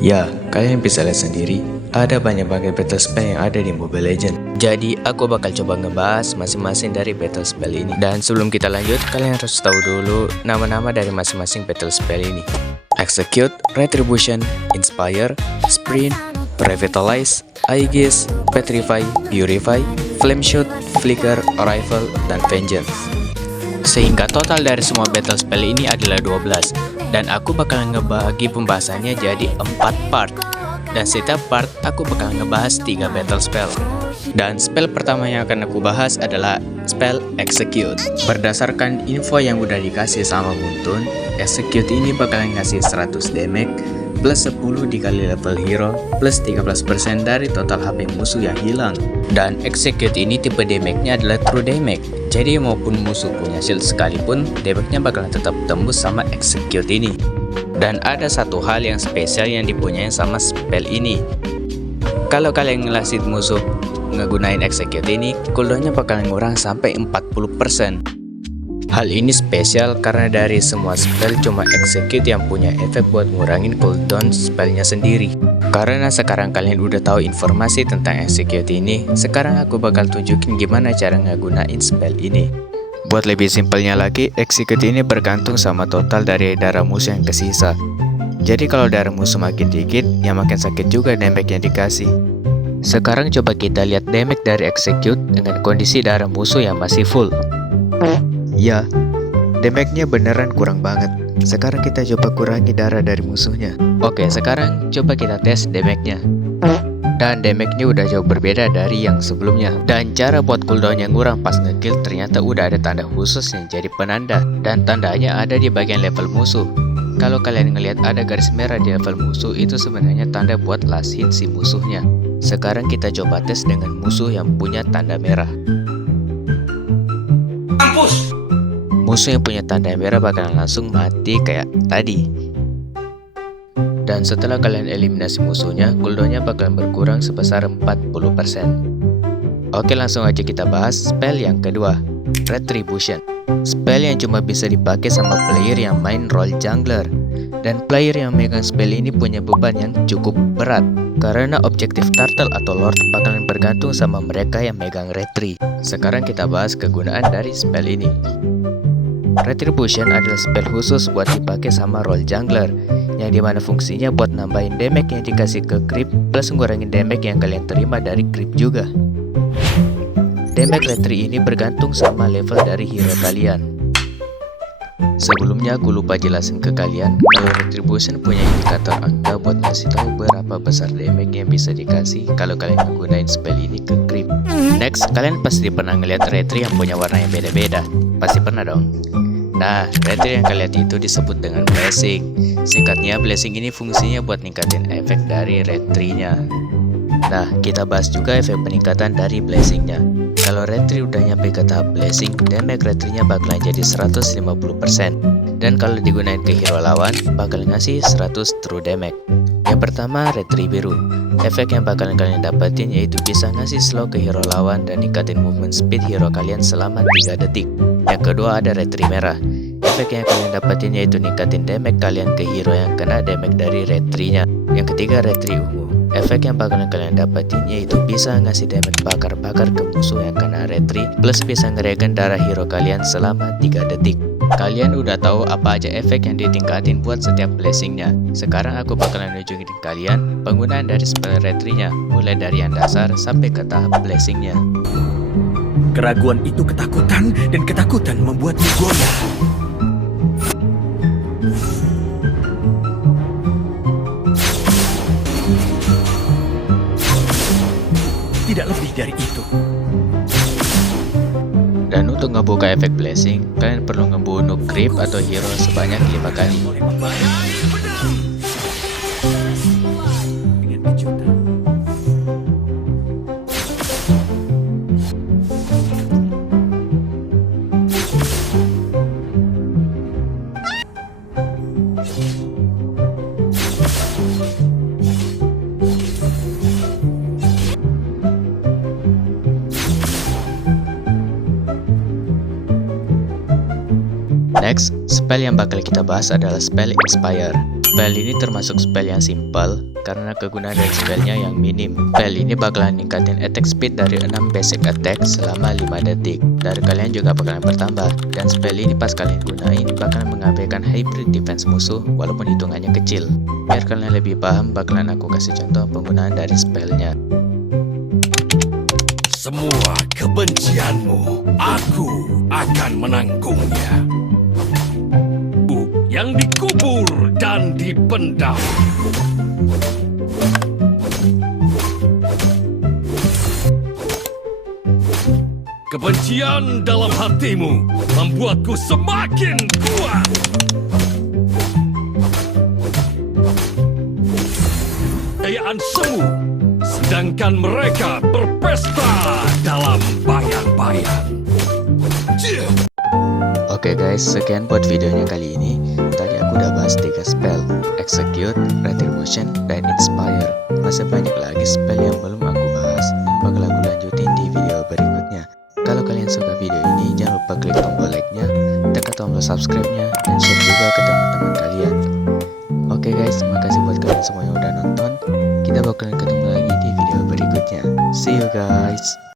Ya, kalian bisa lihat sendiri, ada banyak banget battle spell yang ada di Mobile Legends. Jadi, aku bakal coba ngebahas masing-masing dari battle spell ini. Dan sebelum kita lanjut, kalian harus tahu dulu nama-nama dari masing-masing battle spell ini. Execute, Retribution, Inspire, Sprint, Revitalize, Aegis, Petrify, Purify, Flame Shoot, Flicker, Arrival, dan Vengeance. Sehingga total dari semua battle spell ini adalah 12. Dan aku bakal ngebagi pembahasannya jadi 4 part. Dan setiap part aku bakal ngebahas 3 battle spell. Dan spell pertama yang akan aku bahas adalah spell Execute. Berdasarkan info yang udah dikasih sama Muntun, Execute ini bakalan ngasih 100 damage plus 10 dikali level hero plus 13% dari total HP musuh yang hilang. Dan Execute ini tipe damage-nya adalah true damage. Jadi maupun musuh punya shield sekalipun, damage-nya bakalan tetap tembus sama Execute ini. Dan ada satu hal yang spesial yang dipunyai sama spell ini. Kalau kalian ngelasit musuh ngegunain Execute ini, cooldown-nya bakalan ngurang sampai 40%. Hal ini spesial karena dari semua spell cuma Execute yang punya efek buat ngurangin cooldown spellnya sendiri. Karena sekarang kalian udah tahu informasi tentang Execute ini, sekarang aku bakal tunjukin gimana cara ngegunain spell ini. Buat lebih simpelnya lagi, Execute ini bergantung sama total dari darah musuh yang kesisa. Jadi kalau darah musuh makin dikit, ya makin sakit juga damage yang dikasih. Sekarang coba kita lihat damage dari Execute dengan kondisi darah musuh yang masih full. Ya, damage-nya beneran kurang banget. Sekarang kita coba kurangi darah dari musuhnya. Oke, sekarang coba kita tes damage-nya. Dan damage-nya udah jauh berbeda dari yang sebelumnya. Dan cara buat cooldown yang kurang pas ngekill ternyata udah ada tanda khusus yang jadi penanda. Dan tandanya ada di bagian level musuh. Kalau kalian ngelihat ada garis merah di level musuh, itu sebenarnya tanda buat last hit si musuhnya. Sekarang kita coba tes dengan musuh yang punya tanda merah. Mampus! Musuh yang punya tanda merah bakalan langsung mati kayak tadi. Dan setelah kalian eliminasi musuhnya, cooldown-nya bakalan berkurang sebesar 40%. Oke, langsung aja kita bahas spell yang kedua, Retribution. Spell yang cuma bisa dipakai sama player yang main role jungler. Dan player yang megang spell ini punya beban yang cukup berat. Karena objektif turtle atau lord bakalan bergantung sama mereka yang megang retri. Sekarang kita bahas kegunaan dari spell ini. Retribution adalah spell khusus buat dipakai sama role jungler, yang dimana fungsinya buat nambahin damage yang dikasih ke creep plus ngurangin damage yang kalian terima dari creep juga. Damage retri ini bergantung sama level dari hero kalian. Sebelumnya aku lupa jelasin ke kalian kalau Retribution punya indikator angka buat ngasih tahu berapa besar damage yang bisa dikasih kalau kalian menggunakan spell ini ke creep. Next, kalian pasti pernah ngeliat retri yang punya warna yang beda-beda. Pasti pernah dong. Nah, retri yang kalian itu disebut dengan blessing. Singkatnya, blessing ini fungsinya buat ningkatin efek dari retrinya. Nah, kita bahas juga efek peningkatan dari blessingnya. Kalau retri udah nyampe ke tahap blessing, damage retrinya bakalan jadi 150%. Dan kalau digunain ke hero lawan, bakal ngasih 100 true damage. Yang pertama, retri biru. Efek yang bakalan kalian dapetin yaitu bisa ngasih slow ke hero lawan dan ningkatin movement speed hero kalian selama 3 detik. Yang kedua ada retri merah. Efek yang kalian dapetin yaitu ningkatin damage kalian ke hero yang kena damage dari retrinya. Yang ketiga retri ungu. Efek yang bakalan kalian dapetin yaitu bisa ngasih damage bakar-bakar ke musuh yang kena retri plus bisa ngeregen darah hero kalian selama 3 detik. Kalian udah tahu apa aja efek yang ditingkatin buat setiap blessingnya. Sekarang aku bakalan nunjukin kalian penggunaan dari spell retrinya, mulai dari yang dasar sampai ke tahap blessingnya. Keraguan itu ketakutan, dan ketakutan membuatmu goyah. Tidak lebih dari itu. Dan untuk ngebuka efek blessing, kalian perlu ngebunuh creep atau hero sebanyak 5 kali. Dengan kejutan. Next, spell yang bakal kita bahas adalah spell Inspire. Spell ini termasuk spell yang simple karena kegunaan dari spellnya yang minim. Spell ini bakalan ningkatin attack speed dari 6 basic attack selama 5 detik. Dari kalian juga bakalan bertambah, dan spell ini pas kalian gunain bakalan mengabaikan hybrid defense musuh walaupun hitungannya kecil. Biar kalian lebih paham, bakalan aku kasih contoh penggunaan dari spellnya. Semua kebencianmu, aku akan menanggungnya. Yang dikubur dan dipendam. Kebencian dalam hatimu membuatku semakin kuat. Kekayaan semu, sedangkan mereka berpesta dalam bayang-bayang. Oke guys, sekian buat videonya kali ini. Tadi aku udah bahas 3 spell, Execute, Retribution, dan Inspire. Masih banyak lagi spell yang belum aku bahas dan bakal aku lanjutin di video berikutnya. Kalau kalian suka video ini, jangan lupa klik tombol like-nya, tekan tombol subscribe-nya, dan share juga ke teman-teman kalian. Oke guys, makasih buat kalian semua yang udah nonton. Kita bakalan ketemu lagi di video berikutnya. See you guys.